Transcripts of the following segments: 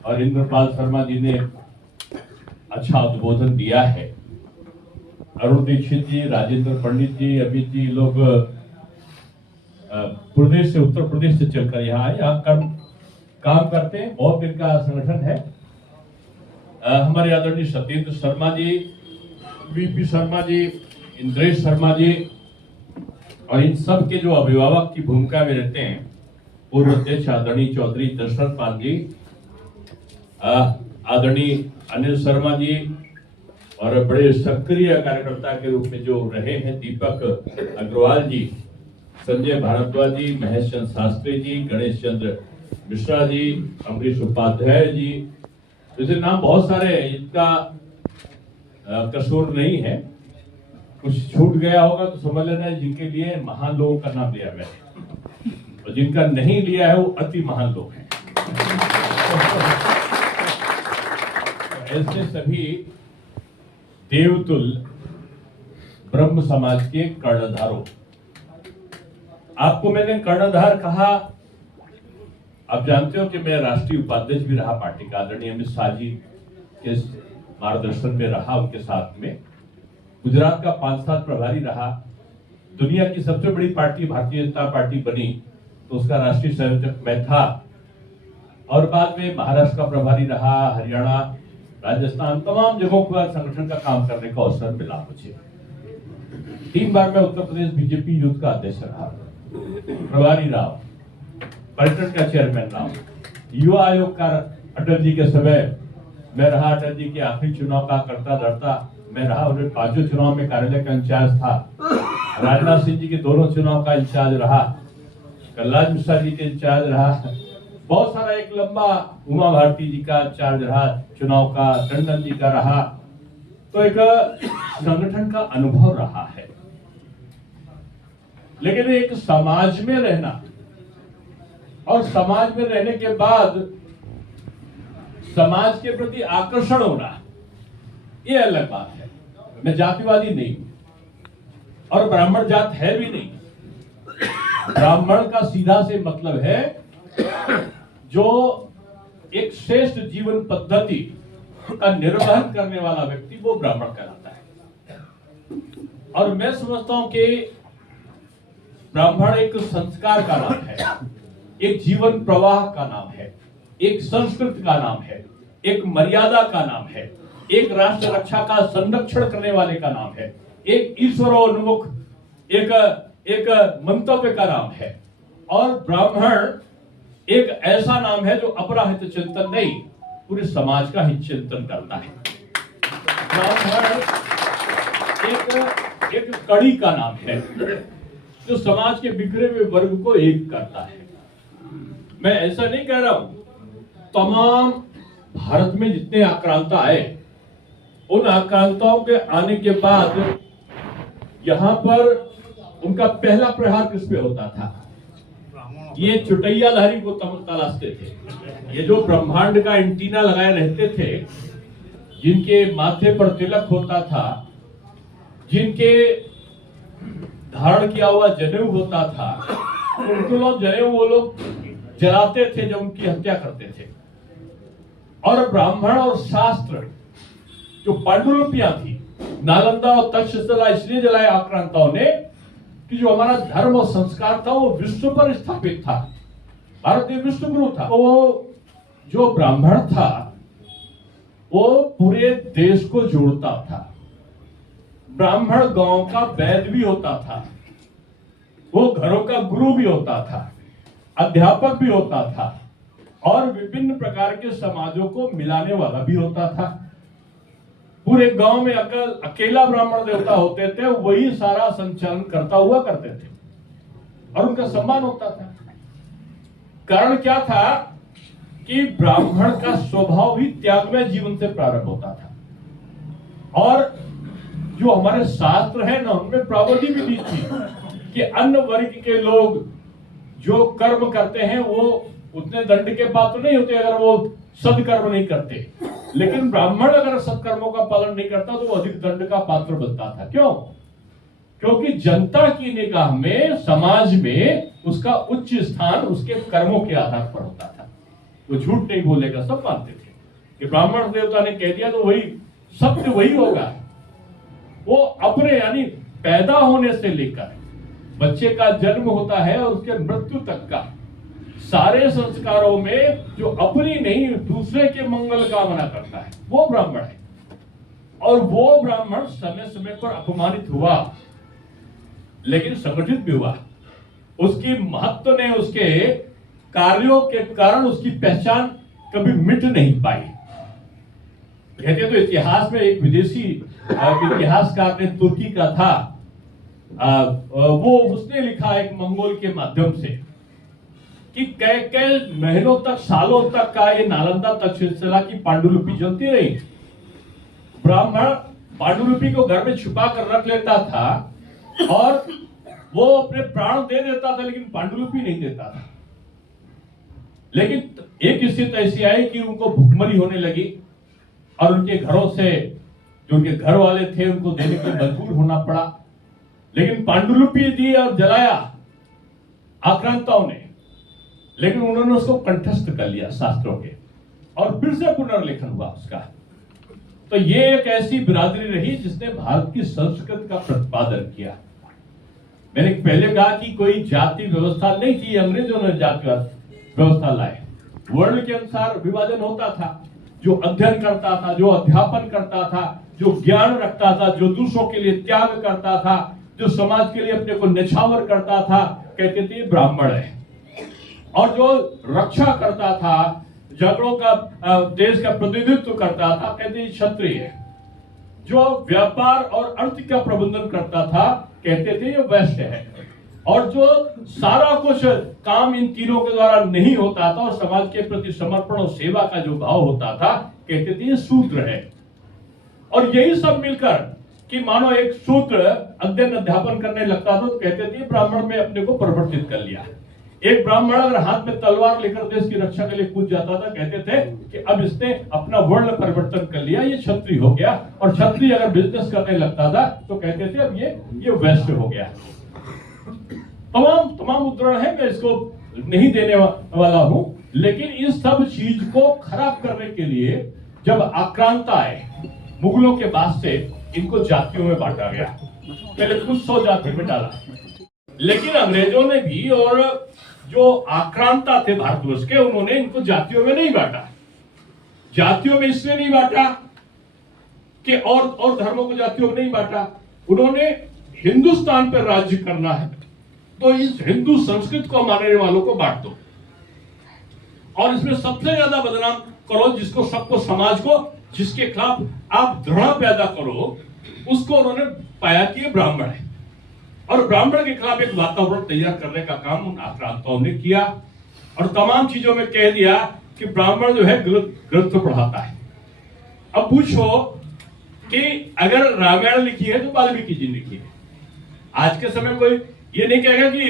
और इंद्रपाल शर्मा जी ने अच्छा उद्बोधन दिया है। अरुण दीक्षित जी, राजेंद्र पंडित जी, अमित जी लोग प्रदेश से, उत्तर प्रदेश से चलकर यहाँ काम करते हैं। बहुत दिन का संगठन है। हमारे आदरणीय सत्येंद्र शर्मा जी, वीपी शर्मा जी, इंद्रेश शर्मा जी और इन सब के जो अभिभावक की भूमिका में रहते हैं, पूर्व अध्यक्ष आदरणीय चौधरी दशरथ पाल जी, आदरणीय अनिल शर्मा जी और बड़े सक्रिय कार्यकर्ता के रूप में जो रहे हैं दीपक अग्रवाल जी, संजय भारद्वाज जी, महेश चंद्र शास्त्री जी, गणेश चंद्र मिश्रा जी, अमरीश उपाध्याय जी, जैसे नाम बहुत सारे हैं। इनका कसूर नहीं है, कुछ छूट गया होगा तो समझ लेना, जिनके लिए महान लोगों का नाम लिया मैंने और जिनका नहीं लिया है वो अति महान लोग हैं। ऐसे सभी देवतुल्य ब्रह्म समाज के कर्णधारों, आपको मैंने कर्णधार कहा, आप जानते हो कि मैं राष्ट्रीय उपाध्यक्ष भी रहा पार्टी का, आदरणीय अमित शाह जी के मार्गदर्शन में रहा, उनके साथ में गुजरात का 5 साल प्रभारी रहा। दुनिया की सबसे बड़ी पार्टी भारतीय जनता पार्टी बनी तो उसका राष्ट्रीय संयोजक मैं था और बाद में महाराष्ट्र का प्रभारी रहा, हरियाणा, राजस्थान, तमाम जगहों पर संगठन का काम करने का अवसर मिला मुझे। 3 बार मैं उत्तर प्रदेश बीजेपी यूथ का अध्यक्ष रहा, प्रभारी रहा, पर्यटन का चेयरमैन रहा, युवा आयोग का अटल जी के समय मैं रहा, अटल जी के आखिरी चुनाव का करता धरता मैं रहा, उन्हें 5 चुनाव में कार्यालय का इंचार्ज था, राजनाथ सिंह जी के दोनों चुनाव का इंचार्ज रहा, कलराज मिश्रा जी के इंचार्ज रहा, बहुत सारा एक लंबा उमा भारती जी का इंचार्ज रहा चुनाव का, टंडन जी का रहा। तो एक संगठन का अनुभव रहा है। लेकिन एक समाज में रहना और समाज में रहने के बाद समाज के प्रति आकर्षण होना, ये अलग बात है। मैं जातिवादी नहीं और ब्राह्मण जात है भी नहीं। ब्राह्मण का सीधा से मतलब है जो एक श्रेष्ठ जीवन पद्धति का निर्वहन करने वाला व्यक्ति, वो ब्राह्मण कहलाता है। और मैं समझता हूं कि ब्राह्मण एक संस्कार का नाम है, एक जीवन प्रवाह का नाम है, एक संस्कृति का नाम है, एक मर्यादा का नाम है, एक राष्ट्र रक्षा का संरक्षण करने वाले का नाम है, एक ईश्वरोन्मुख एक मंतव्य का नाम है। और ब्राह्मण एक ऐसा नाम है जो अपना हित चिंतन नहीं, पूरे समाज का हित चिंतन करता है। ब्राह्मण एक कड़ी का नाम है जो समाज के बिखरे हुए वर्ग को एक करता है। मैं ऐसा नहीं कह रहा हूं, तमाम भारत में जितने आक्रांता आए, उन आक्रांताओं के आने के बाद यहां पर उनका पहला प्रहार किस पे होता था? ये चुटैयाधारी को तलाशते थे। ये जो ब्रह्मांड का एंटीना लगाए रहते थे, जिनके माथे पर तिलक होता था, जिनके धारण किया हुआ जनेऊ होता था, उनको लोग जनेऊ वो लोग जलाते थे जब उनकी हत्या करते थे। और ब्राह्मण और शास्त्र जो पांडुलिपियां थी, नालंदा और तक्षशिला इसलिए जलाए आक्रांताओं ने कि जो हमारा धर्म और संस्कार था वो विश्व पर स्थापित था। भारत एक विश्व गुरु था। वो जो ब्राह्मण था वो पूरे देश को जोड़ता था। ब्राह्मण गांव का वैद्य भी होता था, वो घरों का गुरु भी होता था, अध्यापक भी होता था और विभिन्न प्रकार के समाजों को मिलाने वाला भी होता था। पूरे गांव में अकेला ब्राह्मण देवता होते थे, वही सारा संचालन करता हुआ करते थे और उनका सम्मान होता था। कारण क्या था कि ब्राह्मण का स्वभाव ही त्यागमय जीवन से प्रारंभ होता था। और जो हमारे शास्त्र है ना, उनमें प्रावधान भी दी थी कि अन्य वर्ग के लोग जो कर्म करते हैं वो उतने दंड के पात्र नहीं होते अगर वो सदकर्म नहीं करते, लेकिन ब्राह्मण अगर सत्कर्मों का पालन नहीं करता तो वो अधिक दंड का पात्र बनता था। क्यों? क्योंकि जनता की निगाह में, समाज में उसका उच्च स्थान उसके कर्मों के आधार पर होता था। वो झूठ नहीं बोलेगा, सब मानते थे कि ब्राह्मण देवता ने कह दिया तो वही सत्य वही होगा। वो अपने यानी पैदा होने से लेकर बच्चे का जन्म होता है और उसके मृत्यु तक का सारे संस्कारों में जो अपनी नहीं दूसरे के मंगल कामना करता है वो ब्राह्मण है। और वो ब्राह्मण समय समय पर अपमानित हुआ लेकिन संगठित भी हुआ। उसकी महत्व ने उसके कार्यों के कारण उसकी पहचान कभी मिट नहीं पाई। कहते तो इतिहास में एक विदेशी इतिहासकार ने तुर्की का था, वो उसने लिखा एक मंगोल के माध्यम से कि कई महीनों तक सालों तक का ये नालंदा तक्षशिला की पांडुलिपि चलती रही। ब्राह्मण पांडुलिपि को घर में छुपा कर रख लेता था और वो अपने प्राण दे देता था लेकिन पांडुलिपि नहीं देता था। लेकिन एक स्थिति ऐसी आई कि उनको भुखमरी होने लगी और उनके घरों से जो उनके घर वाले थे उनको देने के लिए मजबूर होना पड़ा। लेकिन पांडुलिपि दी और जलाया आक्रांताओं ने, लेकिन उन्होंने उसको कंठस्थ कर लिया शास्त्रों के और फिर से पुनर्लेखन हुआ उसका। तो ये एक ऐसी बिरादरी रही जिसने भारत की संस्कृति का प्रतिपादन किया। मैंने पहले कहा कि कोई जाति व्यवस्था नहीं थी, अंग्रेजों ने जाति व्यवस्था लाए। वर्ण के अनुसार विभाजन होता था, जो अध्ययन करता था, जो अध्यापन करता था, जो ज्ञान रखता था, जो दूसरों के लिए त्याग करता था, जो समाज के लिए अपने को निछावर करता था, कहते थे ब्राह्मण है। और जो रक्षा करता था, झगड़ों का देश का प्रतिनिधित्व करता था, कहते क्षत्रिय है। जो व्यापार और अर्थ का प्रबंधन करता था, कहते थे ये वैश्य है। और जो सारा कुछ काम इन तीनों के द्वारा नहीं होता था और समाज के प्रति समर्पण और सेवा का जो भाव होता था, कहते थे ये शूद्र है। और यही सब मिलकर कि मानो एक शूद्र अध्ययन अध्यापन करने लगता था तो कहते थे ब्राह्मण में अपने को परिवर्तित कर लिया। एक ब्राह्मण अगर हाथ में तलवार लेकर देश की रक्षा के लिए कूद जाता था, कहते थे कि अब इसने अपना वर्ण परिवर्तन कर लिया, ये क्षत्रिय हो गया। और क्षत्रिय अगर बिजनेस करने लगता था तो कहते थे अब ये वैश्य हो गया। तमाम उदाहरण है, मैं इसको नहीं देने वाला हूं। लेकिन इस सब चीज को खराब करने के लिए जब आक्रांता आए मुगलों के बाद से इनको जातियों में बांटा गया। पहले कुछ 100 जाति में डाला, लेकिन अंग्रेजों ने भी और जो आक्रांता थे भारतवर्ष के, उन्होंने इनको जातियों में नहीं बांटा। जातियों में इसलिए नहीं बांटा कि और धर्मों को जातियों में नहीं बांटा। उन्होंने हिंदुस्तान पर राज्य करना है तो इस हिंदू संस्कृति को मानने वालों को बांट दो और इसमें सबसे ज्यादा बदनाम करो जिसको, सबको, समाज को, जिसके खिलाफ आप घृणा पैदा करो, उसको उन्होंने पाया कि ये ब्राह्मण है। और ब्राह्मण के खिलाफ एक वातावरण तैयार करने का काम उन आक्रांताओं ने किया और तमाम चीजों में कह दिया कि ब्राह्मण जो है ग्रंथ पढ़ाता है। अब पूछो कि अगर रामायण लिखी है तो वाल्मीकि जी ने लिखी है। आज के समय कोई ये नहीं कहेगा कि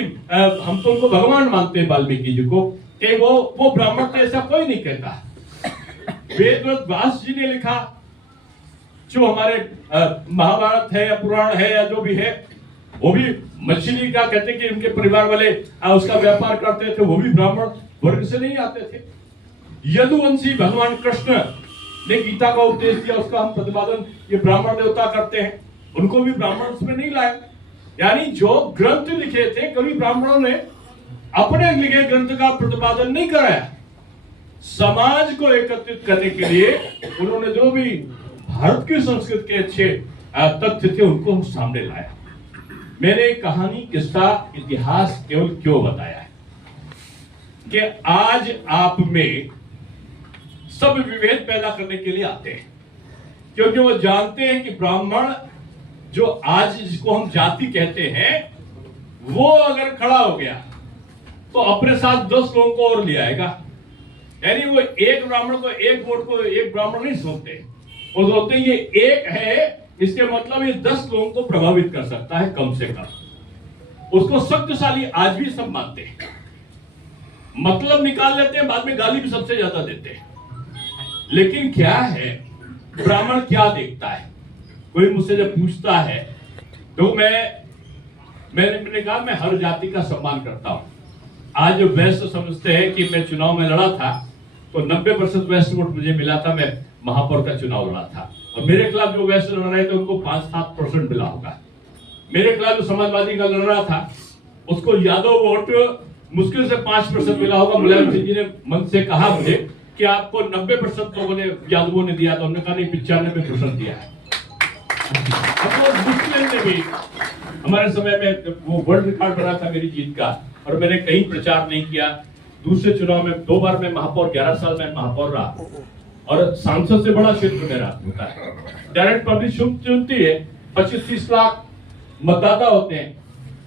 हम तो उनको भगवान मानते हैं वाल्मीकि जी को, कि वो ब्राह्मण थे, ऐसा कोई नहीं कहता। वेद व्यास जी ने लिखा, जो हमारे महाभारत है या पुराण है या जो भी है, वो भी मछली का कहते कि उनके परिवार वाले उसका व्यापार करते थे, वो भी ब्राह्मण वर्ग से नहीं आते थे। यदुवंशी भगवान कृष्ण ने गीता का उपदेश दिया, उसका हम प्रतिपादन ये ब्राह्मण देवता करते हैं, उनको भी ब्राह्मण उसमें नहीं लाए। यानी जो ग्रंथ लिखे थे, कभी ब्राह्मणों ने अपने लिखे ग्रंथ का प्रतिपादन नहीं कराया। समाज को एकत्रित करने के लिए उन्होंने जो भी भारत की संस्कृति के अच्छे तथ्य थे उनको सामने लाया। मैंने कहानी, किस्सा, इतिहास केवल क्यों बताया है कि आज आप में सब विभेद पैदा करने के लिए आते हैं, क्योंकि वो जानते हैं कि ब्राह्मण जो आज जिसको हम जाति कहते हैं, वो अगर खड़ा हो गया तो अपने साथ 10 लोगों को और ले आएगा। यानी वो एक ब्राह्मण को, एक वोट को एक ब्राह्मण नहीं सोचते, वो सोचते ये एक है, इसके मतलब ये 10 लोगों को प्रभावित कर सकता है कम से कम। उसको शक्तिशाली आज भी सब मानते हैं, मतलब निकाल लेते हैं, बाद में गाली भी सबसे ज्यादा देते हैं। लेकिन क्या है, ब्राह्मण क्या देखता है? कोई मुझसे जब पूछता है तो मैंने कहा मैं हर जाति का सम्मान करता हूं। आज वैश्य समझते हैं कि मैं चुनाव में लड़ा था तो 90% वेस्ट वोट मुझे मिला था। मैं महापौर का चुनाव लड़ा था और मेरे खिलाफ जो वेस्ट लड़ रहे थे उनको 5-7% मिला होगा। मेरे खिलाफ जो समाजवादी का लड़ रहा था उसको यादव वोट मुश्किल से 5% मिला होगा। मुलायम सिंह जी ने मन से कहा मुझे कि आपको 90% लोगों ने यादवों ने दिया, तो हमने कहा नहीं 95% दिया है। मुस्लिम ने भी हमारे समय में वो वर्ल्ड रिकॉर्ड बना था मेरी जीत का, और मैंने कहीं प्रचार नहीं किया। दूसरे चुनाव में 2 बार मैं महापौर, 11 साल में महापौर रहा, और सांसद से बड़ा क्षेत्र मेरा होता है। डायरेक्ट पब्लिक चुनती है, 25-30 लाख मतदाता होते हैं,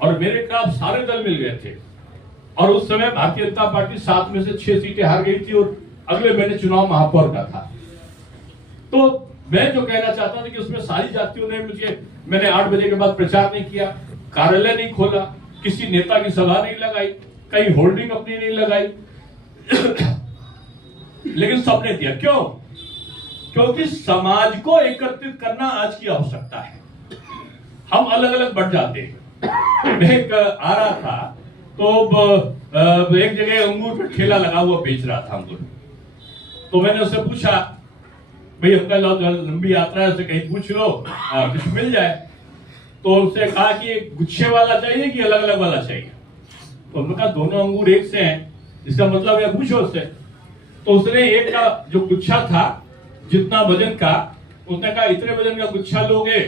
और मेरे खिलाफ सारे दल मिल गए थे। और उस समय भारतीय जनता पार्टी 7 में से 6 सीटें हार गई थी, और अगले महीने चुनाव महापौर का था। तो मैं जो कहना चाहता था कि उसमें सारी जातियों ने मैंने 8 बजे के बाद प्रचार नहीं किया, कार्यालय नहीं खोला, किसी नेता की सभा नहीं लगाई, कहीं होल्डिंग अपनी नहीं लगाई लेकिन सबने दिया। क्यों? क्योंकि समाज को एकत्रित करना आज की आवश्यकता है। हम अलग अलग बढ़ जाते हैं। मैं आ रहा था तो एक जगह अंगूर पे ठेला लगा हुआ बेच रहा था अंगूर। तो मैंने उससे पूछा, भाई हमका लंबी यात्रा है, उससे कहीं पूछ लो कुछ मिल जाए। तो उससे कहा कि गुच्छे वाला चाहिए कि अलग अलग वाला चाहिए। तो हमने कहा दोनों अंगूर एक से हैं, इसका मतलब है पूछो उससे। तो उसने एक का जो गुच्छा था जितना वजन का, उसने कहा इतने वजन का गुच्छा लोगे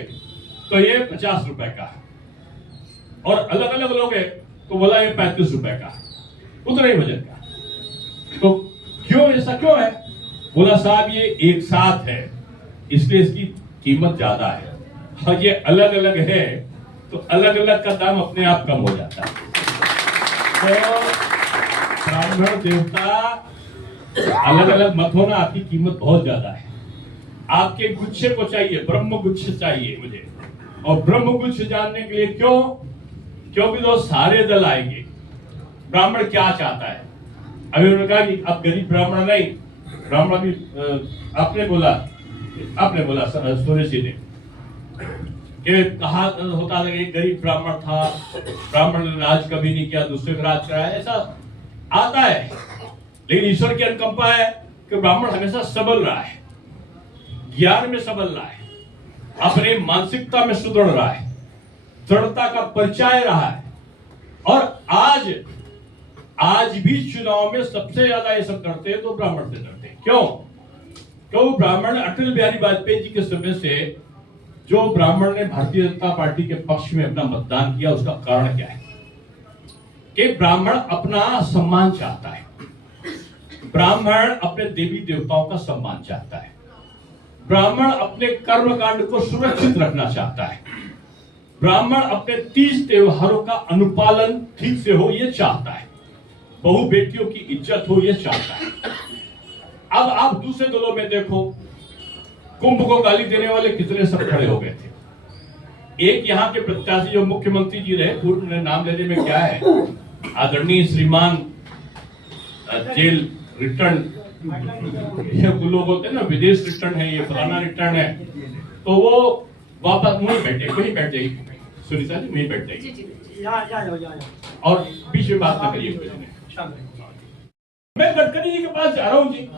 तो ये 50 रुपए का, और अलग अलग लोगे तो बोला ये 35 रुपए का, उतने ही वजन का। तो क्यों, ऐसा क्यों है? बोला साहब ये एक साथ है इसलिए इसकी कीमत ज्यादा है, और ये अलग अलग है तो अलग अलग का दाम अपने आप कम हो जाता है। तो ब्राह्मण देवता अलग अलग मत होना, आपकी कीमत बहुत ज्यादा है। आपके गुच्छे को चाहिए, ब्रह्म गुच्छ चाहिए मुझे। और ब्रह्म गुच्छ जानने के लिए क्यों? क्योंकि तो सारे दल आएंगे। ब्राह्मण क्या चाहता है? अभी उन्होंने कहा कि अब गरीब ब्राह्मण नहीं, ब्राह्मण भी आपने बोला सूर्य जी ने कि कहा होता था कि गरीब ब्राह्मण था, ब्राह्मण ने राज कभी नहीं किया, दूसरे का राज कराया, ऐसा आता है। लेकिन ईश्वर की अनुकंपा है कि ब्राह्मण हमेशा सबल रहा है, ज्ञान में सबल रहा है, अपने मानसिकता में सुदृढ़ रहा है, दृढ़ता का परिचय रहा है। और आज भी चुनाव में सबसे ज्यादा ये सब करते हैं तो ब्राह्मण से डरते हैं। क्यों? क्यों? ब्राह्मण अटल बिहारी वाजपेयी जी के समय से जो ब्राह्मण ने भारतीय जनता पार्टी के पक्ष में अपना मतदान किया, उसका कारण क्या है? कि ब्राह्मण अपना सम्मान चाहता है, ब्राह्मण अपने देवी देवताओं का सम्मान चाहता है, ब्राह्मण अपने कर्मकांड को सुरक्षित रखना चाहता है, ब्राह्मण अपने 30 त्योहारों का अनुपालन ठीक से हो ये चाहता है, बहु बेटियों की इज्जत हो ये चाहता है। अब आप दूसरे दलों में देखो, कुंभ को गाली देने वाले कितने सब खड़े हो गए थे। एक यहाँ के प्रत्याशी जो मुख्यमंत्री जी रहे, पूर्व में नाम लेने में क्या है, आदरणीय श्रीमान जेल रिटर्न, ये लोग होते हैं ना, विदेश रिटर्न है, ये फलाना रिटर्न है, तो वो वापस वहीं बैठे सुनीता जी वहीं बैठ जाइए और बीच में बात ना करिए। मैं गडकरी जी के पास जा रहा हूं जी,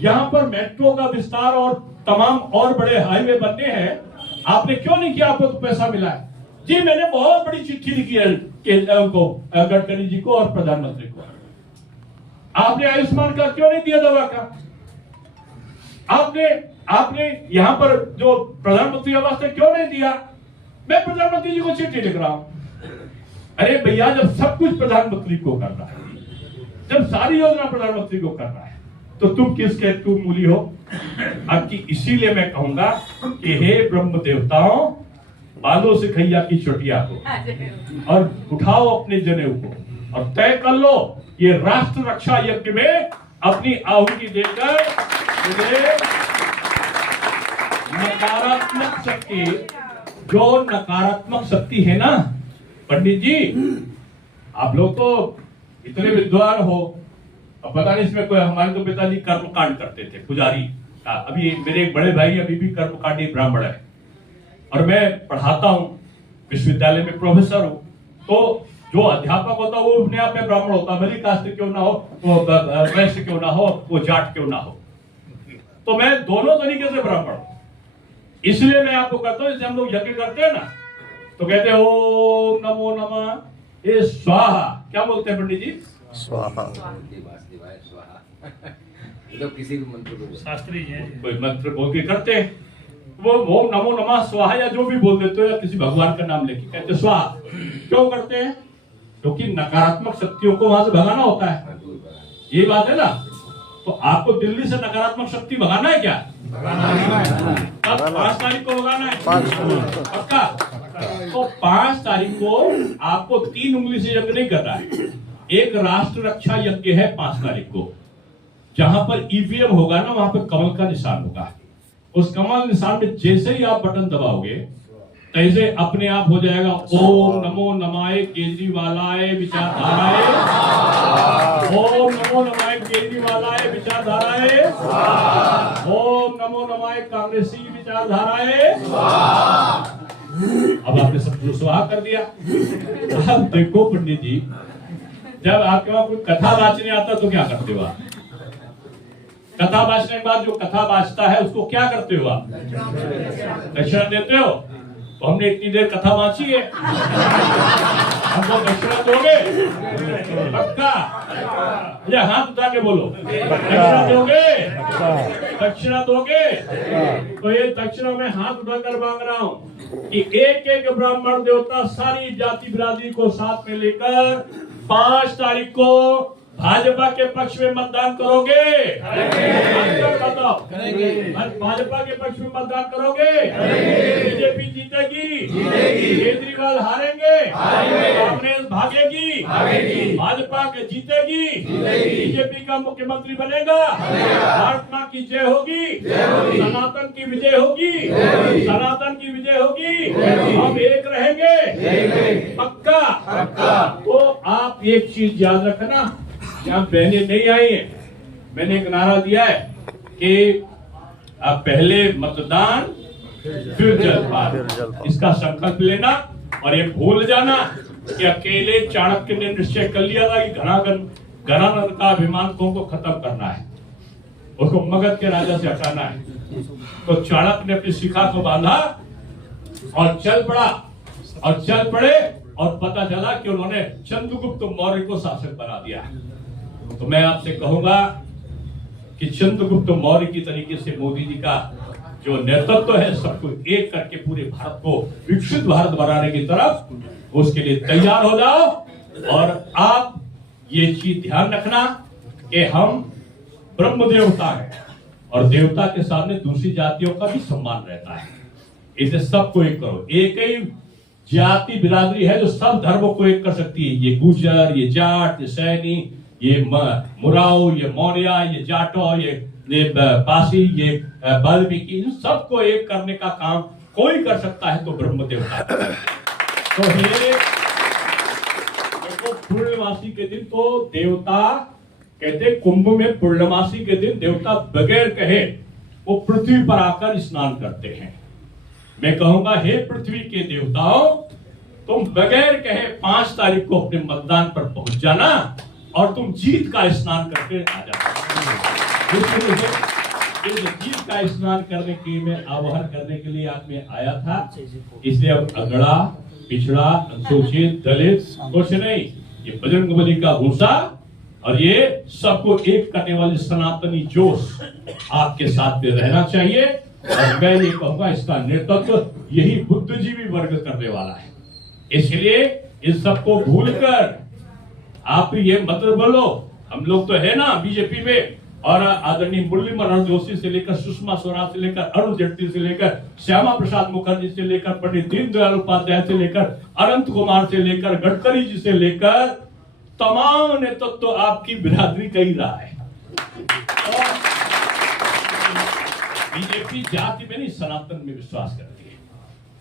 यहाँ पर मेट्रो का विस्तार और तमाम और बड़े हाईवे बनने हैं, आपने क्यों नहीं किया? आपको तो पैसा मिला है जी। मैंने बहुत बड़ी चिट्ठी लिखी है गडकरी जी को और प्रधानमंत्री को। आपने आयुष्मान कार्ड क्यों नहीं दिया दवा का? आपने यहाँ पर जो प्रधानमंत्री आवास है क्यों नहीं दिया? मैं प्रधानमंत्री जी को चिट्ठी लिख रहा हूं। अरे भैया, जब सब कुछ प्रधानमंत्री को करना है, जब सारी योजना प्रधानमंत्री को करना है, तो तुम किसके तुम मूली हो? आपकी इसीलिए मैं कहूंगा कि हे ब्रह्म देवताओं, बांधो सिखैया की चोटिया को और उठाओ अपने जनेऊ को और तय कर लो ये राष्ट्र रक्षा यज्ञ में अपनी आहुति देकर नकारात्मक शक्ति, जो नकारात्मक शक्ति है ना, पंडित जी आप लोग तो इतने विद्वान हो, अब पता नहीं इसमें कोई, हमारे तो पिताजी कर्मकांड करते थे, पुजारी। अभी मेरे एक बड़े भाई अभी भी कर्मकांडी ब्राह्मण है और मैं पढ़ाता हूँ, विश्वविद्यालय में प्रोफेसर हूँ। तो जो अध्यापक होता है वो अपने आप में ब्राह्मण होता है, भले कास्ट क्यों ना हो, वो वैश्य क्यों ना हो, वो जाट क्यों ना हो। तो मैं दोनों तरीके से ब्राह्मण हूं, इसलिए मैं आपको कहता हूं, जैसे हम लोग यज्ञ करते हैं ना, तो कहते हैं ओम नमो नमः, ये स्वाहा, क्या बोलते हैं पंडित जी? स्वाहा। तो किसी भी मंत्र को शास्त्री है, कोई मंत्र बोल के करते हैं, वो ओम नमो नमः स्वाहा या जो भी बोल देते हो, या किसी भगवान का नाम लेके कहते स्वाहा। क्यों करते हैं? क्योंकि नकारात्मक शक्तियों को वहां से भगाना होता है, ये बात है ना। तो आपको दिल्ली से नकारात्मक शक्ति भगाना है क्या? अब 5 तारीख को भगाना है पक्का। तो 5 तारीख को आपको 3 उंगली से यज्ञ नहीं करना है, एक राष्ट्र रक्षा यज्ञ है 5 तारीख को, जहां पर ईवीएम होगा ना, वहां पर कमल का निशान होगा। उस कमल निशान में जैसे ही आप बटन दबाओगे, तैसे अपने आप हो जाएगा ओम नमो नमाय केजरीवालाय विचारधाराय, ओम नमो नमाय केजरीवालाय विचारधाराय, ओम नमो नमाय कांग्रेसी विचारधाराय। अब आपने सब स्वाहा कर दिया। अब देखो पंडित जी, जब आपके वहां कोई कथा वाचने आता तो क्या करते हो आप? कथा वाचने के बाद जो कथा वाचता है उसको क्या करते हो आप? दक्षिणा देते हो। तो हमने इतनी देर कथा वाची है, हमको दक्षिणा दोगे पक्का? या हाथ उठा के बोलो, दक्षिणा दोगे? दक्षिणा दोगे? तो ये दक्षिणा में हाथ उठाकर मांग रहा हूँ कि एक एक ब्राह्मण देवता सारी जाति बिरादरी को साथ में लेकर 5 तारीख को भाजपा के पक्ष में मतदान करोगे? बताओ, भाजपा के पक्ष में मतदान करोगे? बीजेपी जीतेगी, केजरीवाल हारेंगे, कांग्रेस भागेगी, भाजपा के जीतेगी, बीजेपी का मुख्यमंत्री बनेगा, भारत मां की जय होगी, सनातन की विजय होगी, सनातन की विजय होगी, हम एक रहेंगे पक्का। तो आप एक चीज याद रखना, यहाँ बहनें नहीं आई हैं, मैंने एक नारा दिया है कि आप पहले मतदान फिर जलपान, इसका संकल्प लेना। और ये भूल जाना कि अकेले चाणक्य ने निश्चय कर लिया था कि घनानंद का अभिमान को खत्म करना है, उसको मगध के राजा से हटाना है। तो चाणक्य ने अपनी शिखा को बांधा और चल पड़ा, और चल पड़े, और पता चला कि उन्होंने चंद्रगुप्त मौर्य को शासक बना दिया। तो मैं आपसे कहूंगा कि चंद्रगुप्त मौर्य की तरीके से मोदी जी का जो नेतृत्व है, सबको एक करके पूरे भारत को विकसित भारत बनाने की तरफ, उसके लिए तैयार हो जाओ। और आप ये चीज ध्यान रखना कि हम ब्रह्म देवता हैं, और देवता के सामने दूसरी जातियों का भी सम्मान रहता है, इसे सबको एक करो। एक ही जाति बिरादरी है जो सब धर्मों को एक कर सकती है, ये गुर्जर, ये जाट, ये सैनी, ये मुराओ, ये मौर्य, ये जाटो, ये पासी, ये वाल्मीकि, सबको एक करने का काम कोई कर सकता है तो ब्रह्म देवता। तो ये देखो, पूर्णमासी के दिन तो देवता कहते, कुंभ में पूर्णमासी के दिन देवता बगैर कहे वो पृथ्वी पर आकर स्नान करते हैं। मैं कहूंगा, हे पृथ्वी के देवताओं, तुम बगैर कहे 5 तारीख को अपने मतदान पर पहुंच जाना, और तुम जीत का स्नान करके आ जाना। जीत का स्नान करने की मैं आह्वान करने के लिए आप में आया था। इसलिए अब अगड़ा, पिछड़ा, अनुसूचित, दलित कुछ नहीं, ये बजरंगबली का गुस्सा और ये सबको एक करने वाले सनातनी जोश आपके साथ में रहना चाहिए। और मैं ये कहूंगा, इसका नेतृत्व यही बुद्धिजीवी वर्ग करने वाला है। इसलिए इस सबको भूलकर आप ये मत बोलो, हम लोग तो है ना बीजेपी में, और आदरणीय मुरली मनोहर जोशी से लेकर सुषमा स्वराज से लेकर अरुण जेटली से लेकर श्यामा प्रसाद मुखर्जी से लेकर पंडित दीनदयाल उपाध्याय से लेकर अनंत कुमार से लेकर गडकरी जी से लेकर तमाम नेतृत्व तो आपकी बिरादरी का ही रहा है। बीजेपी जाति में नहीं, सनातन में विश्वास करती है।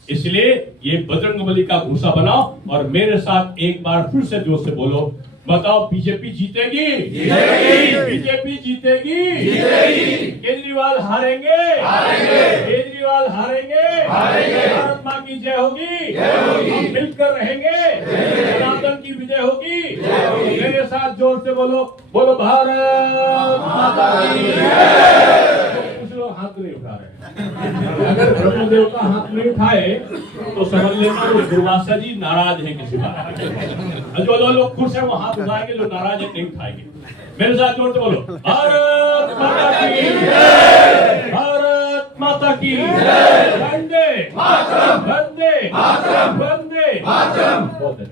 इसलिए ये बजरंगबली का भूसा बनाओ, और मेरे साथ एक बार फिर से जोर से बोलो, बताओ, बीजेपी जीतेगी? बीजेपी जीतेगी? केजरीवाल हारेंगे? केजरीवाल हारेंगे? भारत मां की की जय होगी, हम मिलकर रहेंगे, सनातन की विजय होगी। मेरे साथ जोर से बोलो, बोलो भारत माता की जय। कुछ लोग हाथ नहीं उठा रहे। अगर ब्रह्मदेव का हाथ नहीं उठाए तो समझ लेना वो दुर्वासा जी नाराज है किसी बात पे। जो लोग खुश है वो हाथ उठाएंगे, जो नाराज है नहीं उठाएंगे। मेरे साथ जोर से बोलो, भारत माता की जय, भारत माता की जय, वंदे मातरम, वंदे मातरम, वंदे मातरम। बहुत है।